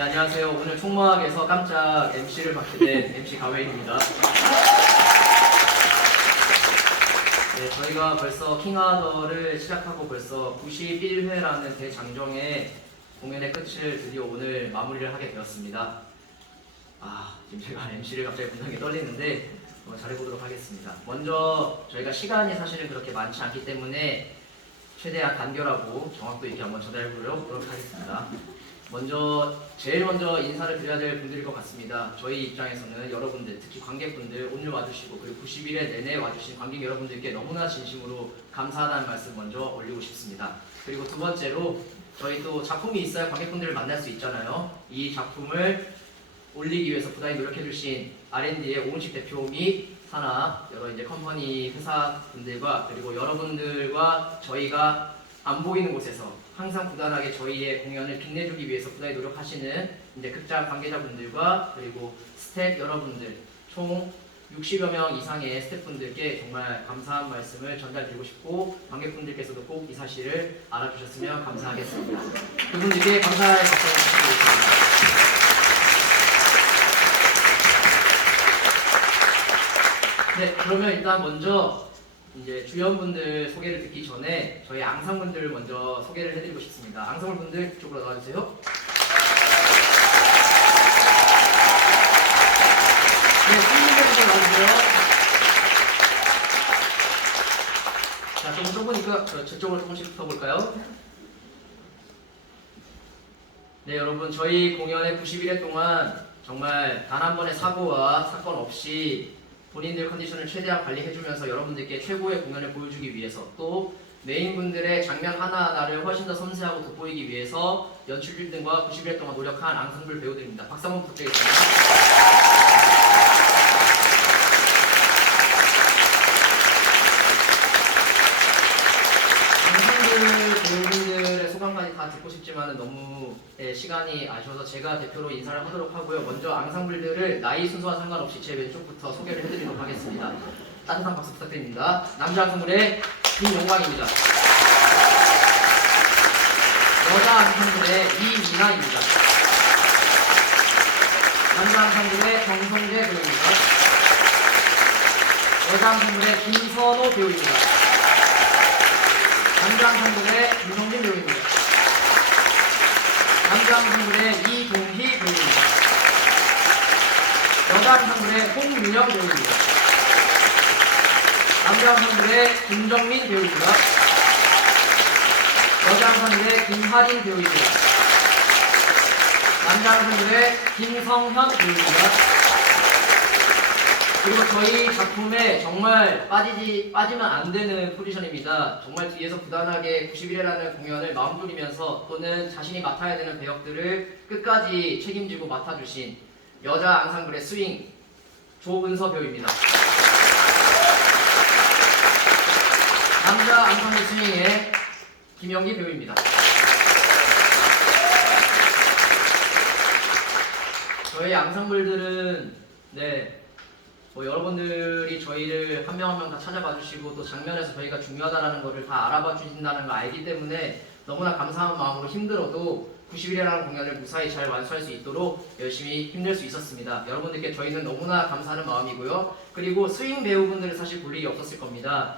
네, 안녕하세요. 오늘 총무학에서 깜짝 MC를 맡게 된 MC 가웨인입니다. 네, 저희가 벌써 킹하더를 시작하고 벌써 91회라는 대장정의 공연의 끝을 드디어 오늘 마무리를 하게 되었습니다. 아, 지금 제가 MC를 갑자기 굉장히 떨리는데 어, 잘해보도록 하겠습니다. 먼저 저희가 시간이 사실은 그렇게 많지 않기 때문에 최대한 간결하고 정확도 있게 한번 전달해보도록 하겠습니다. 먼저 제일 먼저 인사를 드려야 될 분들일 것 같습니다. 저희 입장에서는 여러분들 특히 관객분들 오늘 와주시고 그리고 90일에 내내 와주신 관객 여러분들께 너무나 진심으로 감사하다는 말씀 먼저 올리고 싶습니다. 그리고 두 번째로 저희 또 작품이 있어야 관객분들을 만날 수 있잖아요. 이 작품을 올리기 위해서 부단히 노력해주신 R&D의 오은식 대표 및 산하 여러 이제 컴퍼니 회사 분들과 그리고 여러분들과 저희가 안 보이는 곳에서 항상 부단하게 저희의 공연을 빛내주기 위해서 부단히 노력하시는 이제 극장 관계자분들과 그리고 스태프 여러분들 총 60여 명 이상의 스태프분들께 정말 감사한 말씀을 전달드리고 싶고 관객분들께서도 꼭 이 사실을 알아주셨으면 감사하겠습니다. 그분들께 감사의 박수 부탁드리겠습니다. 네, 그러면 일단 먼저 이제 주연분들 소개를 듣기 전에 저희 앙상분들을 먼저 소개를 해드리고 싶습니다. 앙상블 분들 이쪽으로 나와주세요. 네, 손님들부터 나와주세요. 자, 조금 좁으니까 저- 저쪽으로 조금씩 붙어볼까요? 네, 여러분 저희 공연의 91회 동안 정말 단 한 번의 사고와 사건 없이 본인들 컨디션을 최대한 관리해주면서 여러분들께 최고의 공연을 보여주기 위해서 또 메인분들의 장면 하나하나를 훨씬 더 섬세하고 돋보이기 위해서 연출진 등과 90일 동안 노력한 앙상블 배우들입니다. 박수 한번 부탁드리겠습니다. 앙상블 배우분들의 소감까지 다 듣고 싶지만 너무 예, 시간이 아쉬워서 제가 대표로 인사를 하도록 하고요. 먼저 앙상블들을 나이 순서와 상관없이 제 왼쪽부터 소개를 해드리도록 하겠습니다. 따뜻한 박수 부탁드립니다. 남자 앙상블의 김용광입니다. 여자 앙상블의 이민아입니다. 남자 앙상블의 정성재 배우입니다. 여자 앙상블의 김선호 배우입니다. 남자 앙상블의 김성민 배우입니다. 남자 앙상블의 이동희 배우입니다. 여자 앙상블의 홍윤영 배우입니다. 남자 앙상블의 김정민 배우입니다. 여자 앙상블의 김하린 배우입니다. 남자 앙상블의 김성현 배우입니다. 그리고 저희 작품에 정말 빠지지 빠지면 안 되는 포지션입니다. 정말 뒤에서 부단하게 90일이라는 공연을 마음졸이면서 또는 자신이 맡아야 되는 배역들을 끝까지 책임지고 맡아주신 여자 앙상블의 스윙 조은서 배우입니다. 남자 앙상블 스윙의 김영기 배우입니다. 저희 앙상블들은 네. 뭐 여러분들이 저희를 한 명 한 명 다 찾아봐 주시고 또 장면에서 저희가 중요하다라는 것을 다 알아봐 주신다는 걸 알기 때문에 너무나 감사한 마음으로 힘들어도 90일이라는 공연을 무사히 잘 완수할 수 있도록 열심히 힘낼 수 있었습니다. 여러분들께 저희는 너무나 감사하는 마음이고요. 그리고 스윙 배우분들은 사실 볼 일이 없었을 겁니다.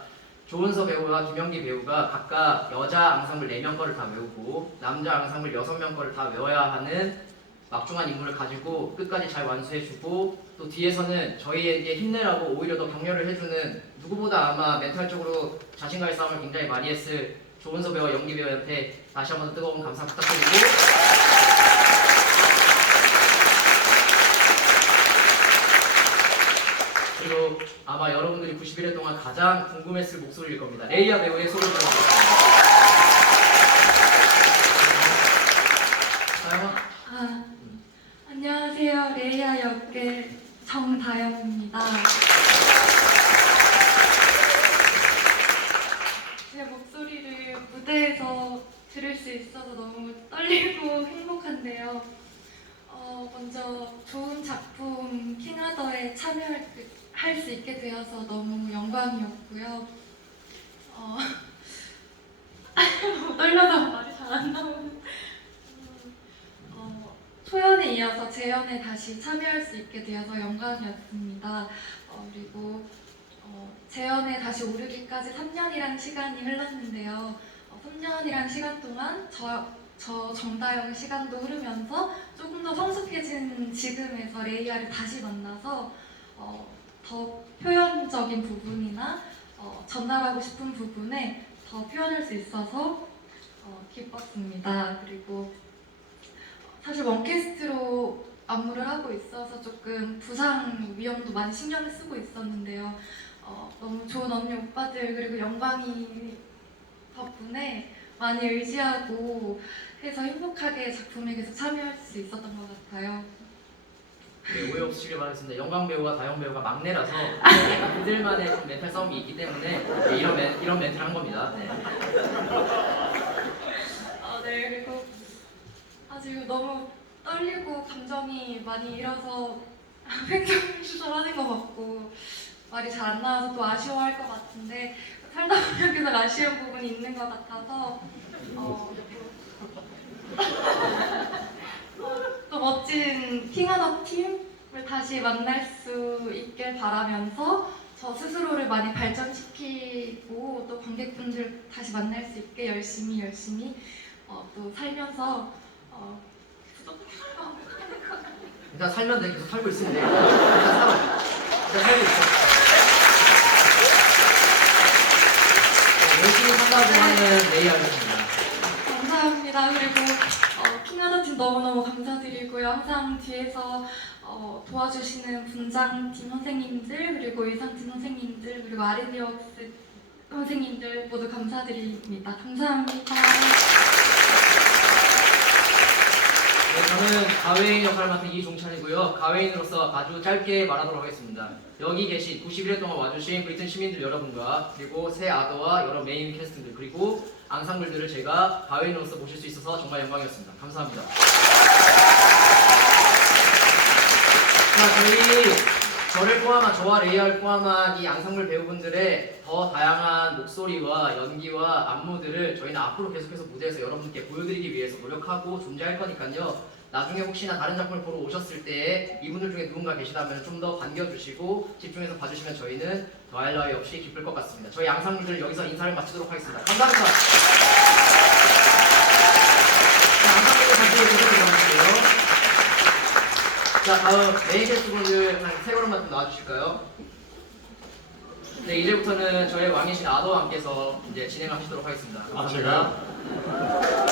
조은서 배우와 김영기 배우가 각각 여자 앙상블 4명 거를 다 외우고 남자 앙상블 6명 거를 다 외워야 하는 막중한 임무를 가지고 끝까지 잘 완수해주고 또 뒤에서는 저희에게 힘내라고 오히려 더 격려를 해주는 누구보다 아마 멘탈적으로 자신과의 싸움을 굉장히 많이 했을 조은서 배우와 연기 배우한테 다시 한번 뜨거운 감사 부탁드리고 그리고 아마 여러분들이 91회 동안 가장 궁금했을 목소리일 겁니다. 레이아 배우의 소리 들어보겠습니다. 다영아 아, 안녕하세요. 레이아 역의 정다영입니다. 제 목소리를 무대에서 들을 수 있어서 너무 떨리고 행복한데요. 어, 먼저 좋은 작품 킹하더에 참여할 수 있게 되어서 너무 영광이었고요. 어, 이어서 재연에 다시 참여할 수 있게 되어서 영광이었습니다. 어, 그리고 어, 재연에 다시 오르기까지 3년이라는 시간이 흘렀는데요. 어, 3년이라는 시간 동안 저, 저 정다영 시간도 흐르면서 조금 더 성숙해진 지금에서 레이아를 다시 만나서 어, 더 표현적인 부분이나 어, 전달하고 싶은 부분에 더 표현할 수 있어서 어, 기뻤습니다. 그리고 사실 원캐스트로 안무를 하고 있어서 조금 부상 위험도 많이 신경을 쓰고 있었는데요. 어, 너무 좋은 언니 오빠들 그리고 영광이 덕분에 많이 의지하고 해서 행복하게 작품에 계속 참여할 수 있었던 것 같아요. 네, 오해 없으시길 바라겠습니다. 영광 배우와 다영 배우가 막내라서 그들만의 좀 멘탈 싸움이 있기 때문에 네, 이런 멘, 이런 멘트를 한 겁니다. 네. 아, 네, 그리고 아주 너무 떨리고 감정이 많이 일어서 횡설수설하는 것 같고 말이 잘 안 나와서 또 아쉬워할 것 같은데 살다 보면 계속 아쉬운 부분이 있는 것 같아서 어, 또 멋진 킹하너 팀을 다시 만날 수 있길 바라면서 저 스스로를 많이 발전시키고 또 관객분들 다시 만날 수 있게 열심히 열심히 어, 또 살면서 어, 일단 살면 돼. 계속 살고 있으면 돼. 일단 살아. 일단 살고 있어. 네, 열심히 산다고 하는 레이아였습니다. 감사합니다. 그리고 어, 킹하더 팀 너무너무 감사드리고요. 항상 뒤에서 어, 도와주시는 분장팀 선생님들 그리고 의상팀 선생님들 그리고 아리디웍스 선생님들 모두 감사드립니다. 감사합니다. 네, 저는 가웨인 역할을 맡은 이종찬이고요. 가웨인으로서 아주 짧게 말하도록 하겠습니다. 여기 계신 91회 동안 와주신 브리튼 시민들 여러분과 그리고 새 아더와 여러 메인 캐스트들 그리고 앙상블들을 제가 가웨인으로서 모실 수 있어서 정말 영광이었습니다. 감사합니다. 자, 저희 저를 포함한 저와 레이아를 포함한 이 앙상블 배우분들의 더 다양한 목소리와 연기와 안무들을 저희는 앞으로 계속해서 무대에서 여러분께 보여드리기 위해서 노력하고 존재할 거니까요. 나중에 혹시나 다른 작품을 보러 오셨을 때 이분들 중에 누군가 계시다면 좀 더 반겨주시고 집중해서 봐주시면 저희는 더할 나위 없이 기쁠 것 같습니다. 저희 앙상블들 여기서 인사를 마치도록 하겠습니다. 감사합니다. 자, 앙상블들 다시 들어가실게요. 자 다음 메인 캐스트분들 한세 걸음만 좀 나와주실까요? 네 이제부터는 저의 왕이신 아더와 함께서 이제 진행을 하시도록 하겠습니다. 아. 제가요?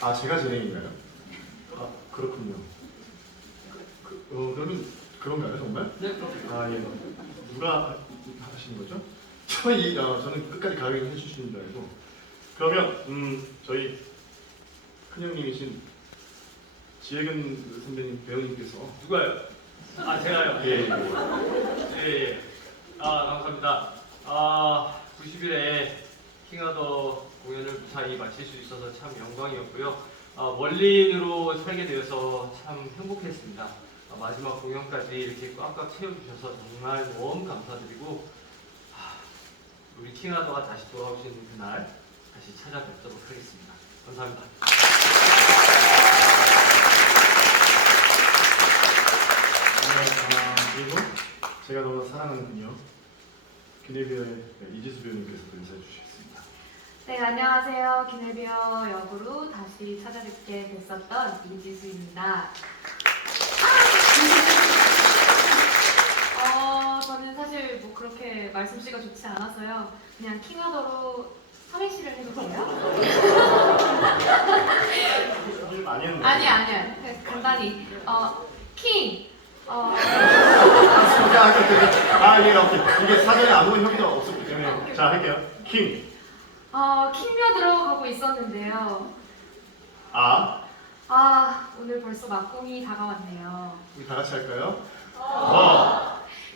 아 제가 진행인가요? 아 그렇군요. 그, 어 그러면 그런가요 정말? 네 그럼. 아 예. 누가 하시는 거죠? 저희 어, 저는 끝까지 가위를 해주시는 줄 알고. 그러면 음 저희 큰 형님이신 지혜근 선배님 배우님께서 누가요? 아 제가요. 예, 예. 예, 예. 아 감사합니다. 아 90일에 킹하더 공연을 무사히 마칠 수 있어서 참 영광이었고요. 아, 원리인으로 살게 되어서 참 행복했습니다. 아, 마지막 공연까지 이렇게 꽉꽉 채워주셔서 정말 너무 감사드리고 아, 우리 킹하더가 다시 돌아오시는 그날 다시 찾아뵙도록 하겠습니다. 감사합니다. 네, 아, 그리고 제가 너무 사랑하는 분이요. 기네비어의 이지수 배우님께서 인사해 주시겠습니다. 네, 안녕하세요. 기네비어 역으로 다시 찾아뵙게 됐었던 이지수입니다. 어, 저는 사실 뭐 그렇게 말씀씨가 좋지 않아서요. 그냥 킹하더로 삼행시를 해볼게요. 일 많이 했는데. 아니. 그냥 간단히. 어, 킹. 어, 아, 진짜 아까 그, 아, 예, 오케이. 이게 사전에 아무 협의가 없었기 때문에. 자, 할게요. 킹. 어, 킹며 들어가고 있었는데요. 아. 아, 오늘 벌써 막공이 다가왔네요. 우리 다 같이 할까요? 더.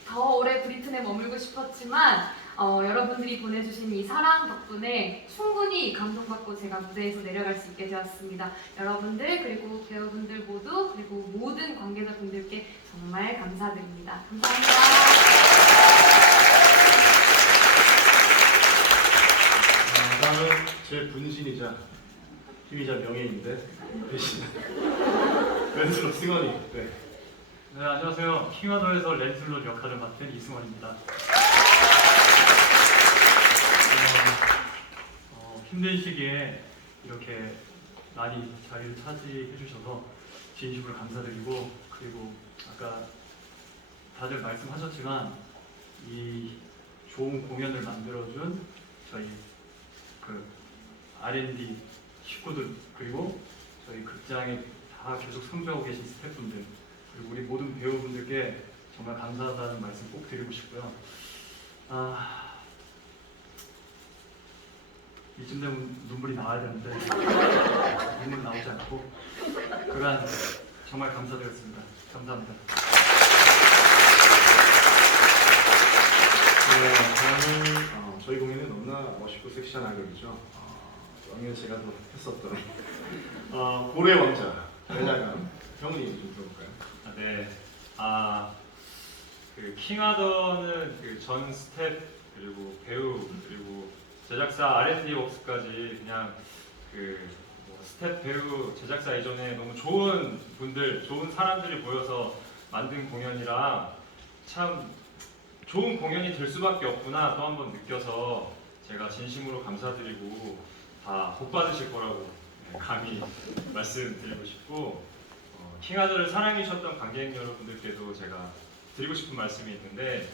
더 오래 브리튼에 머물고 싶었지만 어, 여러분들이 보내주신 이 사랑 덕분에 충분히 감동받고 제가 무대에서 내려갈 수 있게 되었습니다. 여러분들 그리고 배우분들 모두 그리고 모든 관계자분들께 정말 감사드립니다. 감사합니다. 아, 다음은 제 분신이자 팀이자 명예인데 대신 렌슬로 승원이 네. 네, 안녕하세요. 킹하더에서 렌틀론 역할을 맡은 이승원입니다. 어, 어, 힘든 시기에 이렇게 많이 자리를 차지해 주셔서 진심으로 감사드리고 그리고 아까 다들 말씀하셨지만 이 좋은 공연을 만들어준 저희 그 R&D 식구들 그리고 저희 극장에 다 계속 성장하고 계신 스태프분들 그리고 우리 모든 배우분들께 정말 감사하다는 말씀 꼭 드리고 싶고요. 아, 이쯤 되면 눈물이 나와야 되는데 눈물 나오지 않고 그간 정말 감사드렸습니다. 감사합니다. 네, 저는 어, 저희 공연은 너무나 멋있고 섹시한 악역이죠. 어, 왕년 제가 또 했었던 어, 고래 왕자 벨라감 형님 좀 들어볼까요? 아, 네. 아, 그 킹하더는 그 전 스텝 그리고 배우 그리고 제작사 R&D 웍스까지 그냥 그 뭐 스텝 배우 제작사 이전에 너무 좋은 분들 좋은 사람들이 모여서 만든 공연이라 참 좋은 공연이 될 수밖에 없구나 또 한 번 느껴서 제가 진심으로 감사드리고 다 복 받으실 거라고 네, 감히 말씀드리고 싶고 어, 킹하드를 사랑해 주셨던 관객 여러분들께도 제가 드리고 싶은 말씀이 있는데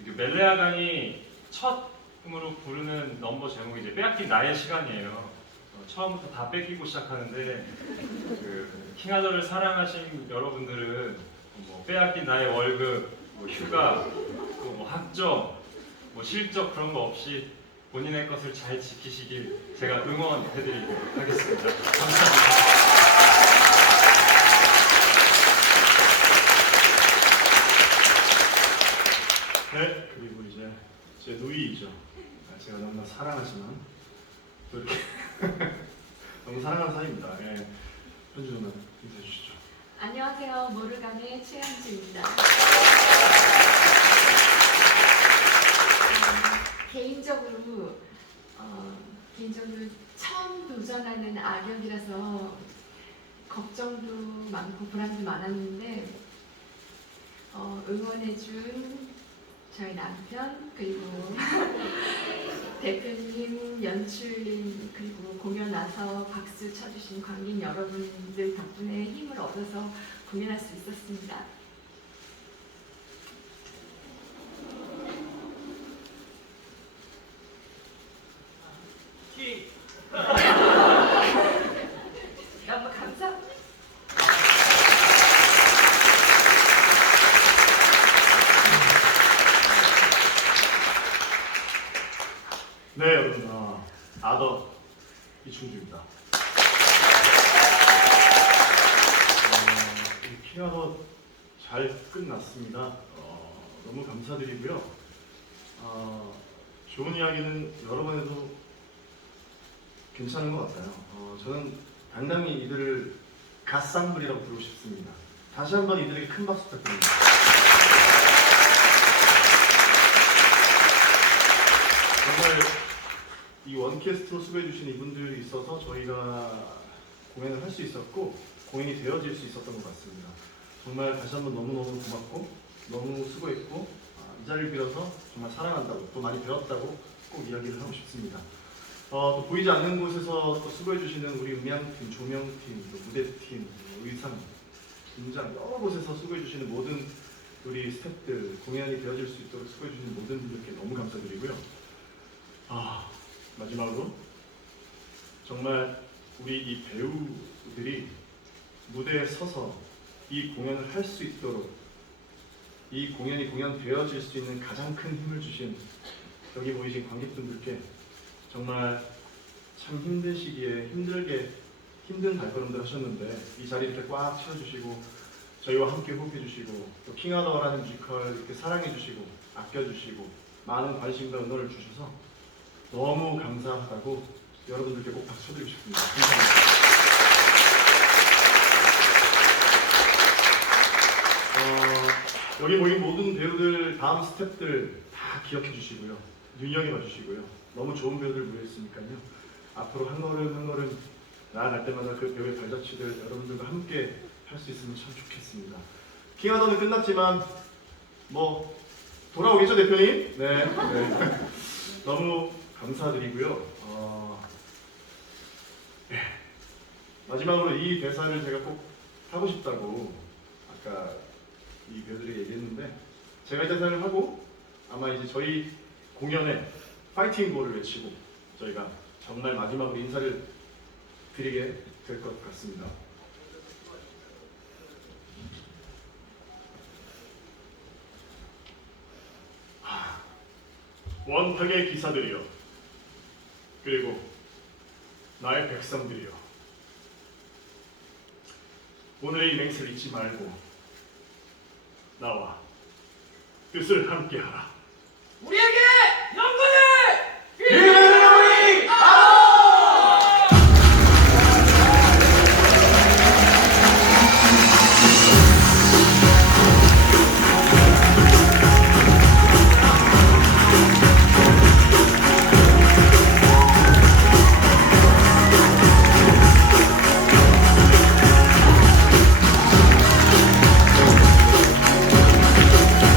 이게 멜레아간이 처음으로 부르는 넘버 제목이 이제 빼앗긴 나의 시간이에요. 어, 처음부터 다 뺏기고 시작하는데 그 킹하드를 사랑하신 여러분들은 뭐 빼앗긴 나의 월급, 뭐 휴가, 또뭐 학점, 뭐 실적 그런 거 없이 본인의 것을 잘 지키시길 제가 응원해드리도록 하겠습니다. 감사합니다. 네, 그리고 이제 제 누이이죠. 아, 제가 너무나 사랑하지만 또 이렇게 너무 사랑하는 사이입니다. 예. 현주 누나 인사해 주시죠. 안녕하세요. 모르간의 최현주입니다. 음, 개인적으로 어, 개인적으로 처음 도전하는 악역이라서 걱정도 많고 불안도 많았는데 어, 응원해준 저희 남편 그리고 대표님, 연출님 그리고 공연 나서 박수 쳐주신 관객 여러분들 덕분에 힘을 얻어서 공연할 수 있었습니다. 너무 감사합니다. 네, 여러분, 어, 아더 이충주입니다. 어, 이 피아노 잘 끝났습니다. 어, 너무 감사드리고요. 어, 좋은 이야기는 여러 번 해도 괜찮은 것 같아요. 어, 저는 당당히 이들을 갓상블이라고 부르고 싶습니다. 다시 한번 이들에게 큰 박수 부탁드립니다. 정말 이 원캐스트로 수고해주신 이분들이 있어서 저희가 공연을 할 수 있었고 공연이 되어질 수 있었던 것 같습니다. 정말 다시 한번 너무너무 고맙고 너무 수고했고 아, 이 자리를 빌어서 정말 사랑한다고 또 많이 배웠다고 꼭 이야기를 하고 싶습니다. 어, 또 보이지 않는 곳에서 또 수고해주시는 우리 음향팀, 조명팀, 또 무대팀, 뭐 의상, 분장 여러 곳에서 수고해주시는 모든 우리 스태프들 공연이 되어질 수 있도록 수고해주시는 모든 분들께 너무 감사드리고요. 아 마지막으로 정말 우리 이 배우들이 무대에 서서 이 공연을 할 수 있도록 이 공연이 공연되어질 수 있는 가장 큰 힘을 주신 여기 모이신 관객분들께 정말 참 힘든 시기에 힘들게 힘든 발걸음들 하셨는데 이 자리 이렇게 꽉 채워주시고 저희와 함께 호흡해주시고 또 킹하더라는 뮤지컬 이렇게 사랑해주시고 아껴주시고 많은 관심과 응원을 주셔서 너무 감사하다고 여러분들께 꼭 박수 드리고 싶습니다. 어, 여기 모인 모든 배우들, 다음 스태프들 다 기억해 주시고요. 눈여겨 봐 주시고요. 너무 좋은 배우들 모여있으니까요. 앞으로 한 걸음 한 걸음 나아갈 때마다 그 배우의 발자취들 여러분들과 함께 할 수 있으면 참 좋겠습니다. 킹하더는 끝났지만 뭐 돌아오겠죠 대표님? 네. 네. 너무 감사드리고요. 어, 네. 마지막으로 이 대사를 제가 꼭 하고 싶다고 아까 이 배우들이 얘기했는데 제가 이 대사를 하고 아마 이제 저희 공연에 파이팅 골을 외치고 저희가 정말 마지막으로 인사를 드리게 될 것 같습니다. 하, 원탁의 기사들이여 그리고 나의 백성들이여 오늘의 이 맹세를 잊지 말고 나와 뜻을 함께하라. 우리에게